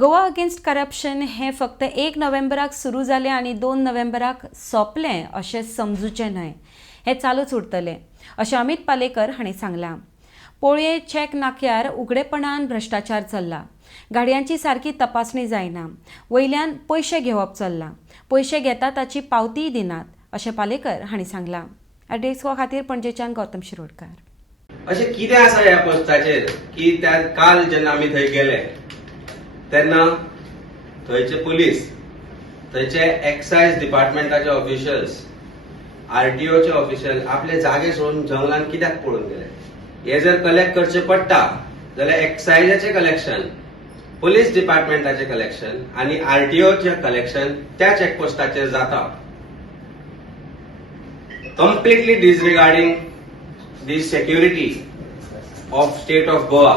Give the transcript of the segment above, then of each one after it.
Goa against corruption हे फक्त 1 नोव्हेंबराक सुरू जालें आनी 2 नोव्हेंबराक सोंपलें अशें समजूचें न्हय. हें चालूच उरतलें अशें अमित पालेकर हांणी सांगलां. पोळये चॅक नाक्यार उघडेपणान भ्रश्टाचार चल्ला. गाडयांची सारकी तपासणी जायना. वयल्यान पयशे घेवप चल्लां. पयशे घेता ताची पावतीय दिनात अशें पालेकर हांणी सांगलां. डेस्को खातीर पणजेच्यान गौतम शिरोडकार. अशें कितें आसा ह्या पोस्टाचेर की त्या काल जेन्ना आमी थंय गेले तेन्ना थंयचे पुलीस, थंयचे एक्सायज डिपार्टमेंटाचे ऑफिशियल्स, आरटीओचे ऑफिशियल आपले जागे सोडून जंगलान कित्याक पळून गेले? हे जर कलेक्ट करचे पडटा जाल्यार एक्सायजाचे कलेक्शन, पुलीस डिपार्टमेंटाचे कलेक्शन आनी आरटीओचे कलेक्शन त्या चॅकपोस्टाचेर जाता. Completely disregarding the security of state of Goa,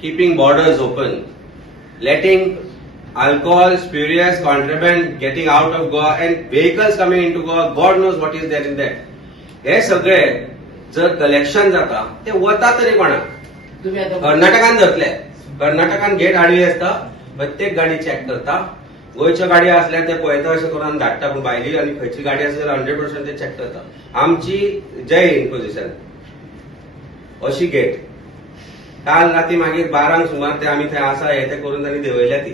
keeping borders open, letting alcohol, spurious, contraband getting out of Goa and vehicles coming into Goa, God knows what is there in that. हे सगळे जर collection जाता ते वता तरी कोणाक? कर्नाटकान धरतले. कर्नाटकान गेट हाडली आसता, प्रत्येक गाडी चॅक करता. गोंयच्यो गाडी आसल्यार ते पळयता अशें करून धाडटा, पूण भायली आनी खंयची गाडी आसा जाल्यार 100% ते चॅक करता. आमची जय हिंद पोझिशन अशी गेट. काल राती मागीर 12 सुमार ते आमी थंय आसा हे ते करून तांणी देंवयल्या ती.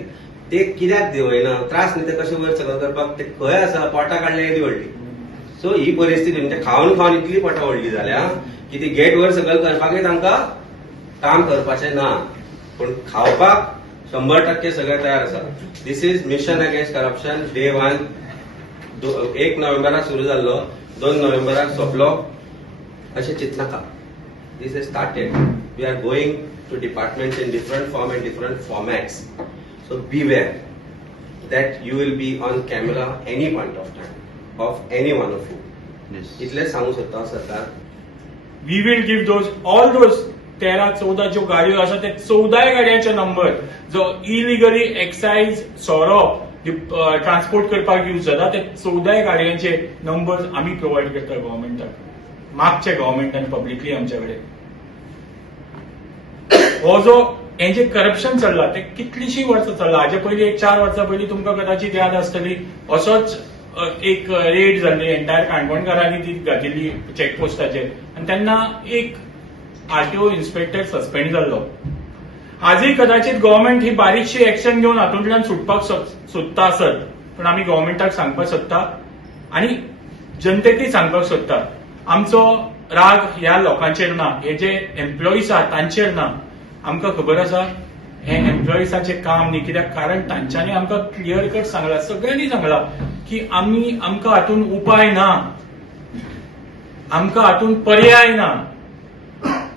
ते कित्याक देंवयना? त्रास न्ही ते कशे वयर सकयल करपाक? ते खंय आसा? पोटां काडल्या येदी व्हडली. सो ही परिस्थिती म्हणजे खावन खावन इतली पोटां व्हडली जाल्या की ती गेट वयर सकयल करपाकय तांकां काम करपाचें ना, पूण खावपाक 100% सगळे तयार आसा. This is mission against corruption day 1. 1 नोव्हेंबराक सुरू जाल्लो, 2 नोव्हेंबराक सोंपलो अशें चिंतनाका. This has started. We are going to departments in different form and different formats. So beware that you will be on camera any point of time of any one of you. Yes. इतले सांगू शकता सरकार. We will give all those 13-14 ज्यो गाडयो आसा ते 14 गाडयांचे number जो illegally excise सोरो ट्रान्सपोर्ट करपाक यूज जाता ते 14 गाडयांचे नंबर आमी प्रोवाइड करता गव्हर्मेंटाक, मागच्या गव्हर्मेंटान पब्लिकली आमच्या कडेन. हो जो हे जे करप्शन चल्ला ते कितलीशी वर्सां चल्ला. हाजे पयलीं 4 वर्सां पयलीं तुमकां कदाचित याद आसतली, असोच एक रेड जाल्ली एंटायर काणकोणकारांनी ती घातिल्ली चॅकपोस्टाचेर आनी तेन्ना एक आरटीओ इन्स्पेक्टर सस्पेंड जाल्लो. आजय कदाचित गव्हर्मेंट ही बारीकशी एक्शन घेवन हातूंतल्यान सुटपाक सोदता आसत, पूण आमी गव्हर्मेंटाक सांगपाक सोदता आनी जनतेकय सांगपाक सोदता आमचो राग ह्या लोकांचेर ना, हे जे एम्प्लॉईज आहात तांचेर ना. आमकां खबर आसा हे एम्प्लॉईजाचें काम न्ही, कित्याक कारण तांच्यांनी आमकां क्लियर कट सांगला, सगळ्यांनी सांगला की आमकां हातूंत उपाय ना, आमकां हातूंत पर्याय ना,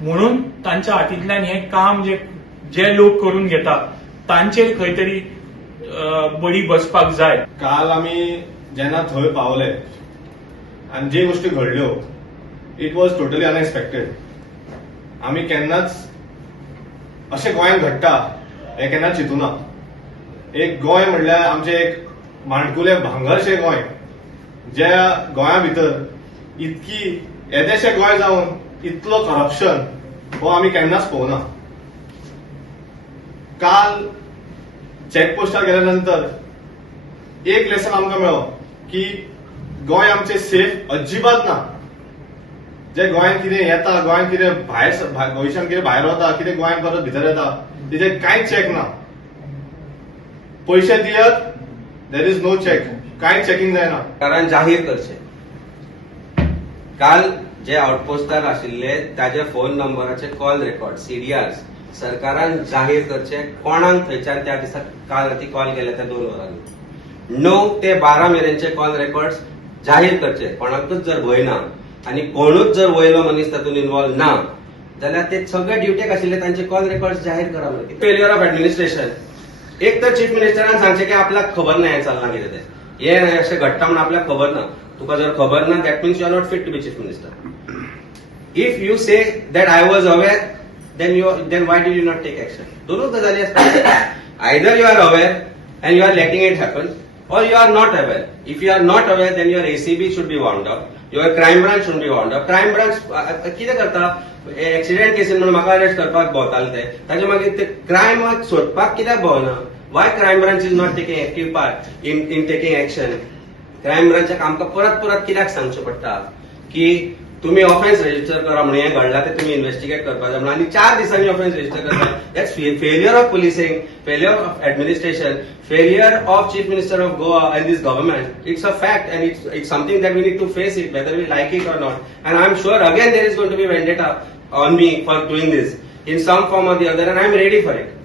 म्हणून तांच्या हातींतल्यान हें काम जे लोक करून घेता तांचेर खंय तरी बडी बसपाक जाय. काल आमी जेन्ना थंय पावले आनी जे गोष्टी घडल्यो इट वॉज टोटली अनएक्सपेक्टेड. आमी केन्नाच अशें गोंयांत घडटा हें केन्नाच चिंतूना. एक गोंय म्हणल्यार आमचें एक माणकुलें भांगरशें गोंय, ज्या गोंया भितर इतकी येदेशें गोंय जावन इतलो करप्शन हो आमी केन्नाच पळोवना. काल चॅकपोस्टार गेल्या नंतर एक लेसन आमकां मेळ्ळो की गोंय आमचें सेफ अजिबात ना. जे गोंयांत कितें येता, गोंयांत कितें भायर गोंयच्यान कितें भायर वता, कितें गोंयांत परत भितर येता तेजें कांयच चॅक ना. पयशे दियत, देर इज नो चॅक, कांयच चॅकिंग जायना. कारण जाहीर करचे. काल जे आउटपोस्टार आशिल्ले ताजे फोन नंबराचे कॉल रेकॉर्ड सीडीआर्स सरकारान जाहीर करचे, कोणाक थंयच्यान त्या दिसा काल राती कॉल केले त्या 2 वरांनी. 9 ते 12 मेरेनचे कॉल रेकॉर्ड जाहीर करचे. कोणाकूच जर भंय ना आनी कोणूच जर वयलो मनीस तातूंत इन्वॉल्व ना जाल्यार ते सगळे ड्युटेक आशिल्ले तांचे कॉल रेकॉर्ड जाहीर करा. Failure of administration. एक तर चीफ मिनिस्टरान सांगचे की आपल्याक खबर ना हें चल्लां कितें तें, हें अशें घडटा म्हण आपल्याक खबर ना. तुका जर खबर ना that means you are not fit to be chief minister. If you say that I was aware then why did you not take action? दोनों गजाली असतात. Either you are aware and you are letting it happen, or you are not aware. If you are not aware, then your ACB should be wound up. Your crime branch should be wound up. Crime branch कितें करता? Accident casein म्हणून म्हाका arrest करपाक भोंवताले ते, ताचे मागीर ते crime सोदपाक कित्याक भोंवना? Why crime branch is not taking active part in taking action? Crime ब्रांचाक आमकां परत परत कित्याक सांगचें पडटा की तुम्ही ऑफेन्स रजिस्टर करा म्हणून हें घडलां तें तुम्ही इन्व्हेस्टिगेट करपाक जाय म्हणून आनी 4 दिसांनी ऑफेन्स रजिस्टर करता. That's failure of policing, failure of administration, failure of chief minister of Goa and this government. It's a fact and it's something that we need to face it whether we like it or not. And I am sure again there is going to be vendetta on me for doing this in some form or the other, and I am ready for it.